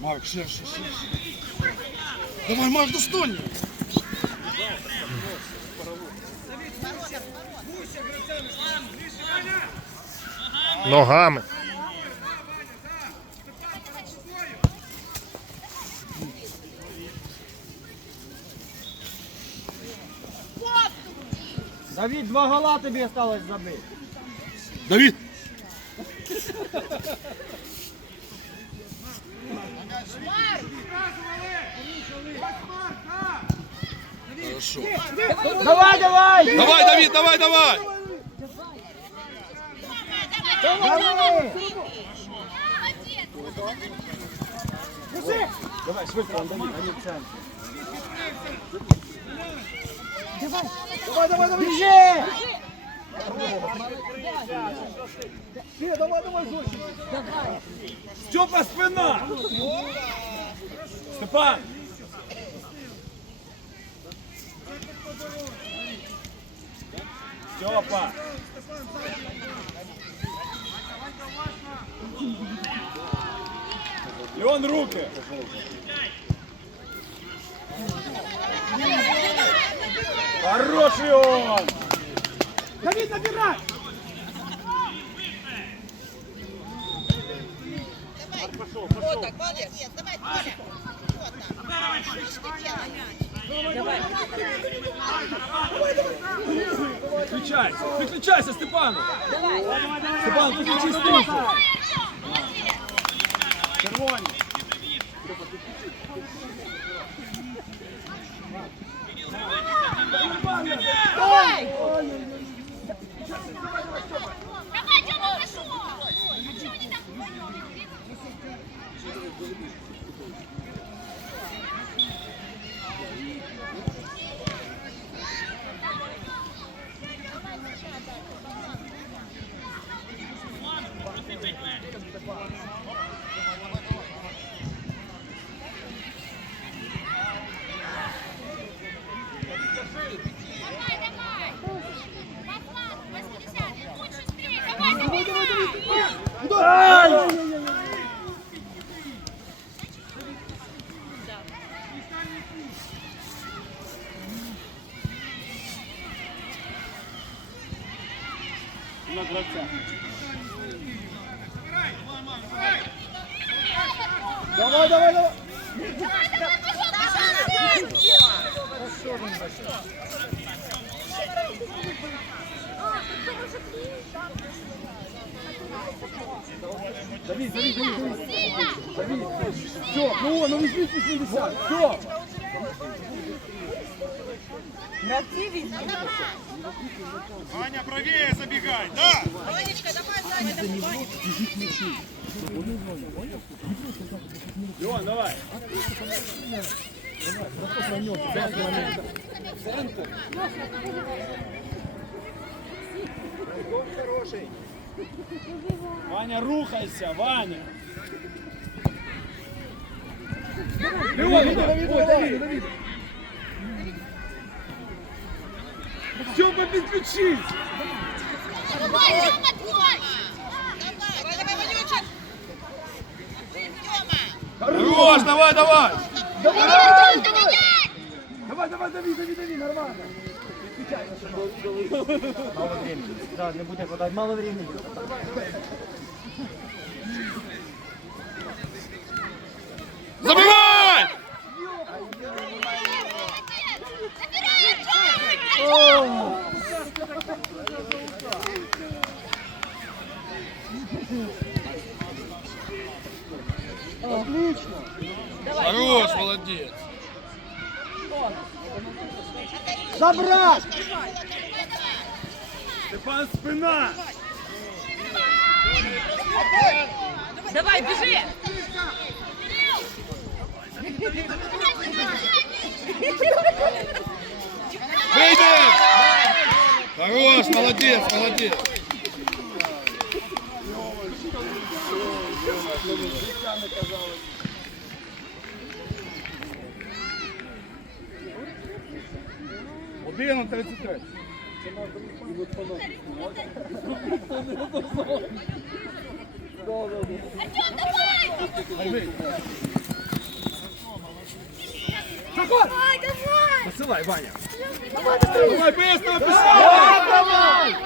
Марк, ширше, ширше. Давай, Марк, достань. його. Ногами. Давид, два гола тобі осталось забити. Давид. Хорошо. Давай, давай! Давай, Давид, давай, давай. Давай! Давай, швидко, а не в центр. Давай, давай, давай! Біжи! Ти, давай, давай, Зощенко. Степа, спина! Степан! Степа! Леон, руки! Хорош, Леон! Давид, набирай! Вот так, молодец. Давай, Коля. Вот так. Что ты делаешь? Включайся! Выключайся, Степану! Степан, підключи стрічку! Червоні! Гравця. Давай, давай, давай! Давай, давай! Давид, Давид, Давид, Давид. Давид. Все, ну, ну візьміть 80. Все. Ваня, правее забегай. Да. Ронечка, давай, Саня, давай. Леон, давай. Ваня, рухайся, Ваня. Леон, Давид, Давид, Давид. Степа, підключись. Давай, Тёма, твой! Давай, давай, Ванючек. Хорош, давай, давай. Давай, давай! Давай, давай, Давид, Давид, Давид, нормально. Мало времени. Да, не буде подати, мало времени. Забивай! Забирай, Тёма! Хорош, молодец. Забрать! Степан, спина. Давай, бежи. Выйди! Хорош, молодец, молодец. Один на 33. Артём, давай! Ай, вийди. Давай, давай! Посилай, Ваня. Давай, быстро, давай!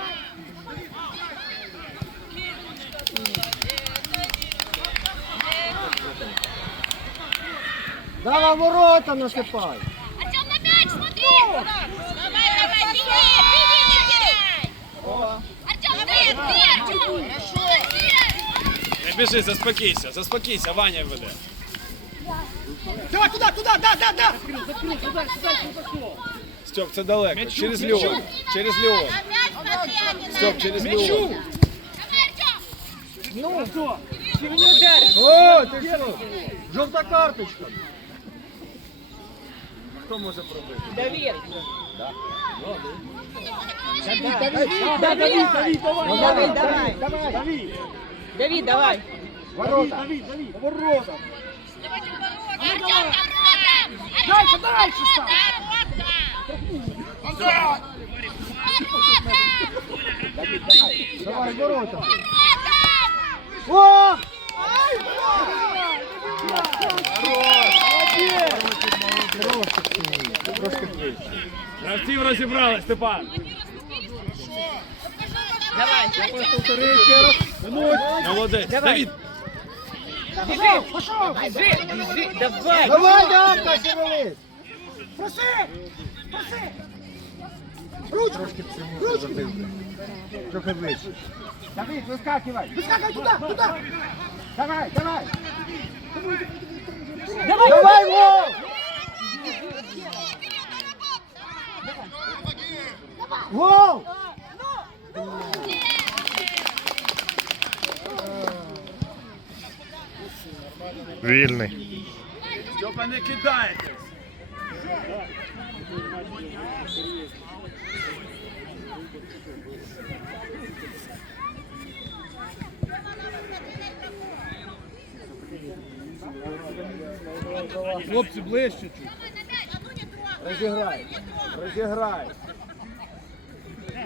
Давай ворота насыпай. Артем, на мяч смотри! Давай, давай, беги, беги, не теряй! Артем, ты, ты, Артем! Молодец! Не біжи, заспокійся, заспокійся, Ваня веде. Давай туда, туда, да, да, да. Стьоп, це далеко. Через Льон. Через Льон. На мяч смотри, а не на... Стьоп, через Льон. Давай, Артем! О, ти що? Жовта карточка. Хто може пробити? Давид, Давид, давай. Давай, давай. Давид. Давид, давай. Ворота. Давид, Давид. Ворота. Артем, воротам! Дальше, дальше стань. Ворота! Давай, ворота. Ворота! О! Гравців розібрали, Степан. Давай. Повтори ще раз. Молодець. Давід. Пішов, пішов. Бежи, бежи, давай. Давай, Дамка, шевелись. Проси, проси. Ручку. Трошки Ручку. Трохи вище. Давид, выскакивай. Выскакивай туда, туда. Давай, давай. Давай, давай, Вов. Вов. Вільний. Степа, не кидайтесь. Хлопці ближче чуть. Розіграй. Розіграй.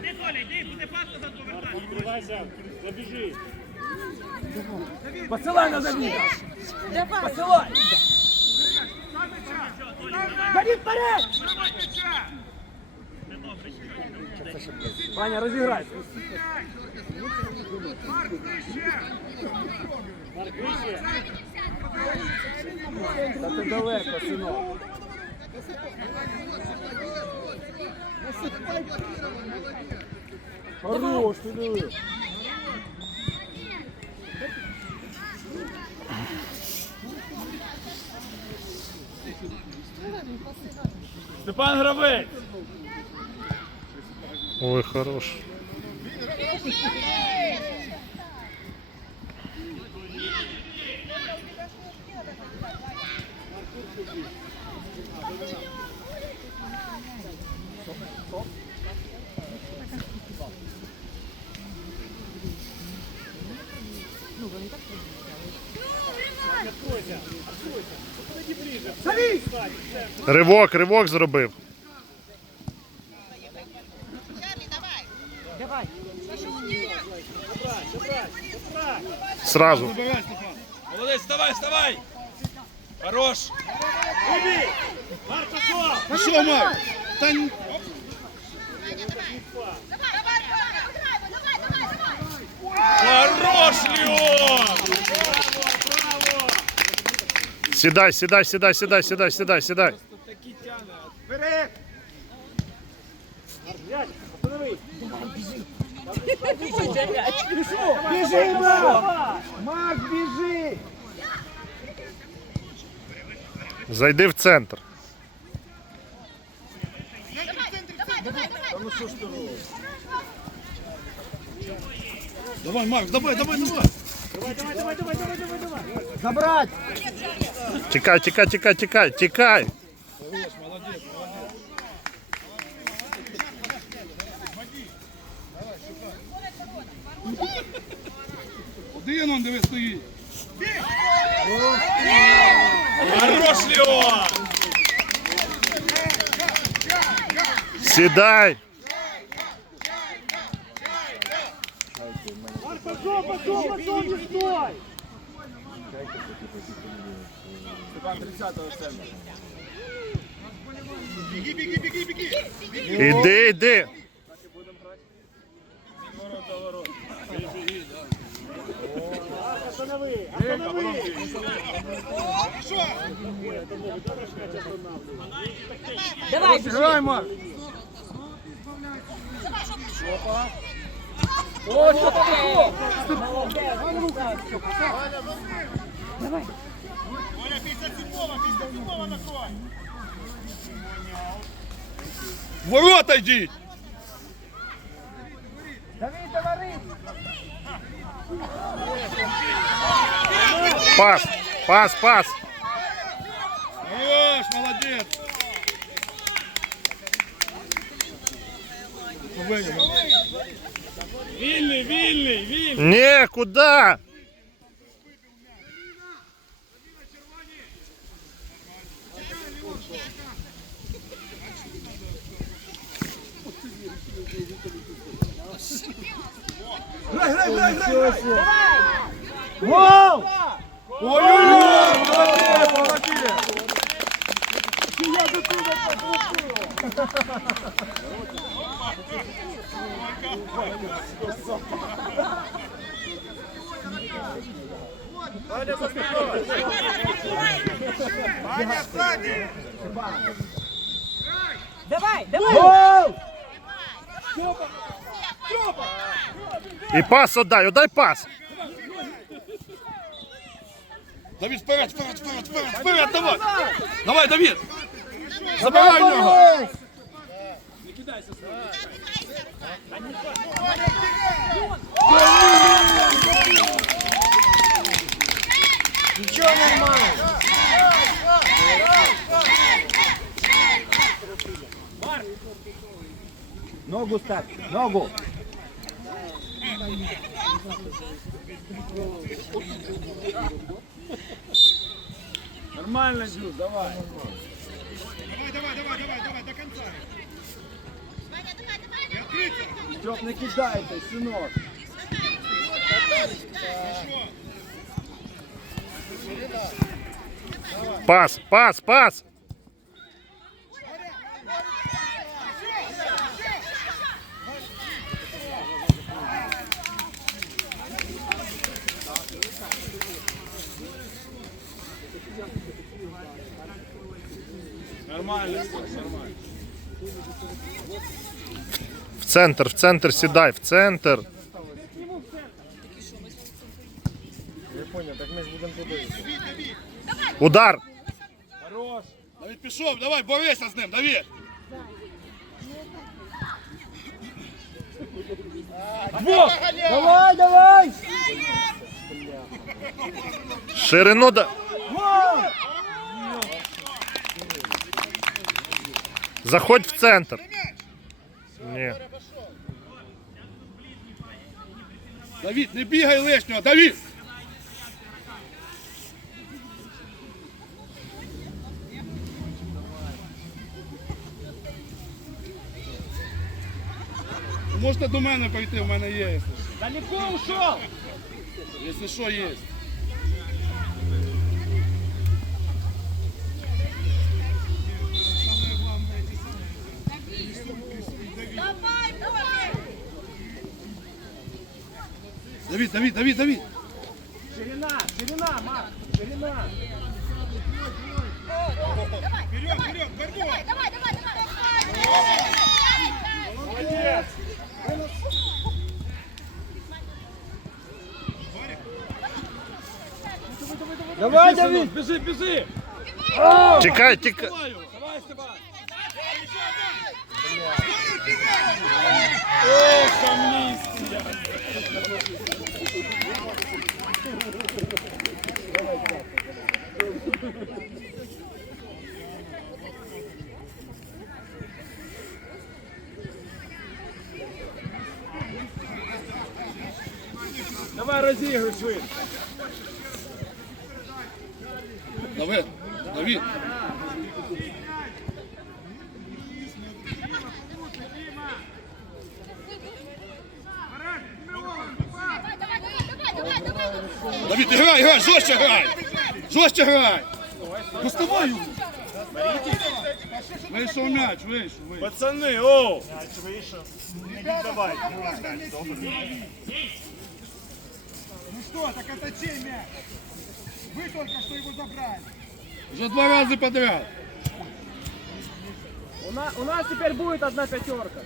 Не Толя, йди, буде паска за повертання. Забіжи. Посилай на Давіда. Давай. Посилай. Давид, вперед! Ваня, ти далеко, синок. Хорош, ти диви. Степан Гравець. Ой, хорош. Садись! Ривок, ривок зробив. Сразу. Молодець, вставай, вставай. Хорош. Ну що, Марк? Та ні. Давай, давай, давай, давай! Хорош, Леон. Сідай, сідай, сідай, сідай, сідай, сідай, сідай. Вперед! Біжи, Марк! Марк, біжи! Зайди в центр. Давай, Марк, давай, давай, давай. Забрать! Тікай, тікай, тікай, тікай, тікай. Один он диви стоїть. Хорош, Леон. Сідай. Стой, стой, стой! Степан, 30-го центра. Беги, беги, беги, беги! Иди, иди! Останови! Останови! Давай, бежи! Давай, Марк! Опа! О, що таке? Оля, після Ціпова, після Ціпова накрой. Ворота йдіть! Пас, пас, пас. Хорош, молодець. Вільний, вільний, вільний. Не, куда? Грай, грай, грай, грай, грай. Гол! Ой-ой-ой, Ваня, давай, давай. І пас отдай, отдай пас. Давид, вперед, вперед, вперед, вперед, вперед, давай! Давай, Давид! Забирай в нього! Ногу ставь, ногу! Нормально, давай. Давай, Степ, не кидайте, синок. Пас, пас, пас. Нормально, нормально. В центр, в центр сідай, в центр. Удар. Хорош. Давид пішов, давай, борися з ним, Давид. Двох! Давай, давай! Ширину да. Заходь в центр. Ні. Давид, не бігай лишнього, Давид! Можете до мене пойти, в мене є. Далеко ушел. Якщо що, є. Давид, Давид, Давид, Давид! Ширина, ширина, Марк, ширина. Вперед, вперед, борьбу. Давай, давай, давай. Давай, Давид, біжи, біжи! Тікай, тікай. Давай, Степан! Ох, амністія! Розігруй швидко. Давид, Давид. Давай, давай, давай, давай, давай. Давид, играй! грай, грай, жорстче грай. Жорстче грай. Доставай його. Вийшов м'яч, вийшов, вийшов. Пацани, оу! Ну что, так это чей мяч? Вы только что его забрали. Вже два рази подряд. У нас, у нас теперь будет одна пятерка.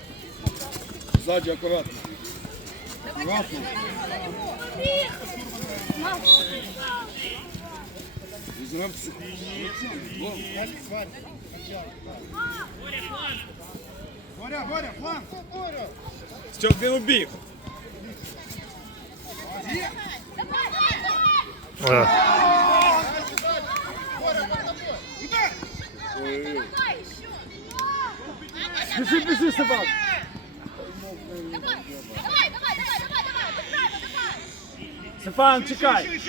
Ззаді акуратно. Акуратно. Із гравцю. Боря, Боря, фланг. Степ, він убіг. Е, Біжи, біжи, собак. Давай, давай, давай, давай, давай, давай, ты право, давай. Стефан, чекай.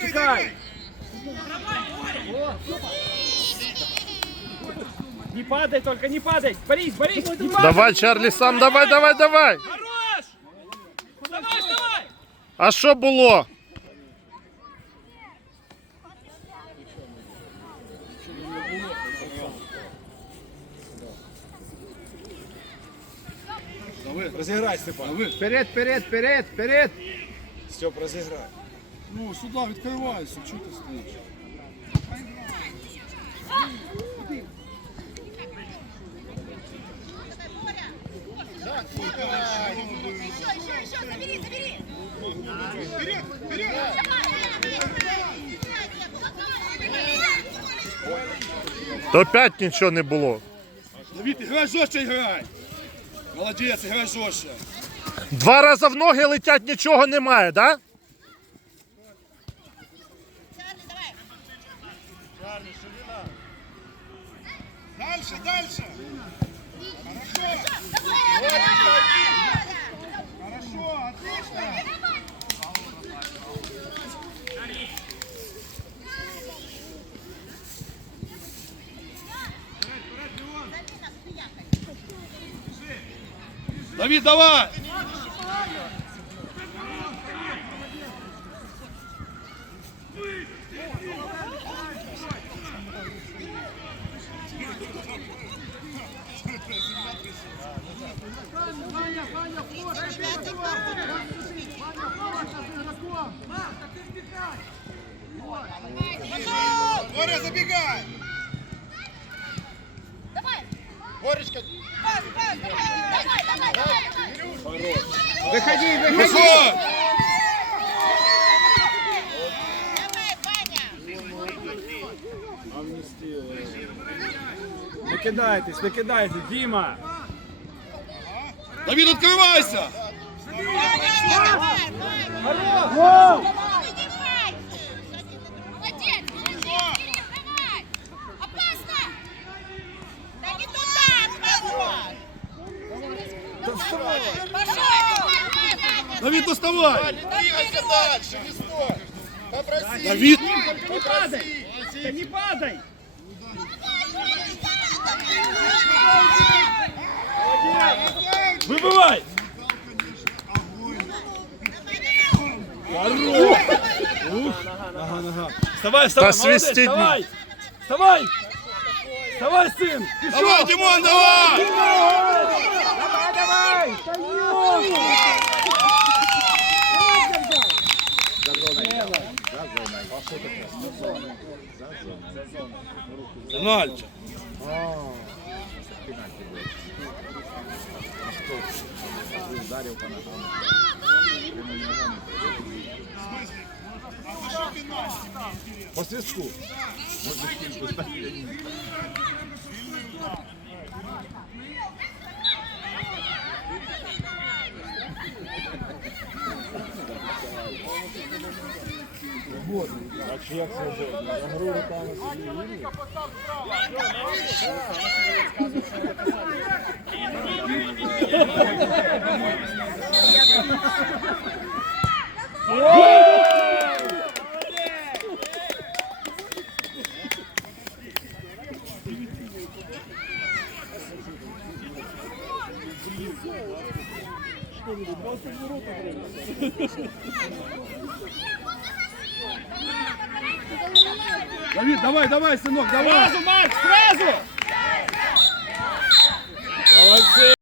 Чекай. Не падай только, не падай. Борис, Борис, не падай. Давай, Чарлі, сам, давай, давай, давай. Хорош! Давай, давай! А що було? Дави, Розіграй, Степан. дави. Вперед, вперед, вперед, вперед. Степ, розіграй. Ну, сюди відкривайся, чого ти стоїш? Еще, еще, еще, забери, забери. То опять нічого не було. Грай жорстче грай. Молодець, грай жорстче. Два рази в ноги летять, нічого немає, да? Дальше, дальше. Хорошо, Давид, давай! Боря, забегай. Давай, Боречка, давай, давай, давай, давай. Выходи, выходи. Хорошо! Не кидайтесь, не кидайтесь, Дима. Давид, відкривайся! Гол! Поднимай. Молодец, молодец, Кирилл, давай. Опасно. Да не туда, Пошел. Пошел. Давид, доставай! двигайся дальше, не стой. Попроси. Давид! Не падай! Да не падай! Выбывай! Ух! Нога, нога. Вставай, вставай, Та молодец, вставай! Вставай! Вставай, сын! Давай, Димон, давай! Давай, давай. Пенальті. По свистку. угодно. А чья сражение? Я говорю, руками Что-нибудь, 20 минут отрывается. Давид, давай, давай, сынок, давай! Сразу, Макс, сразу! Молодцы!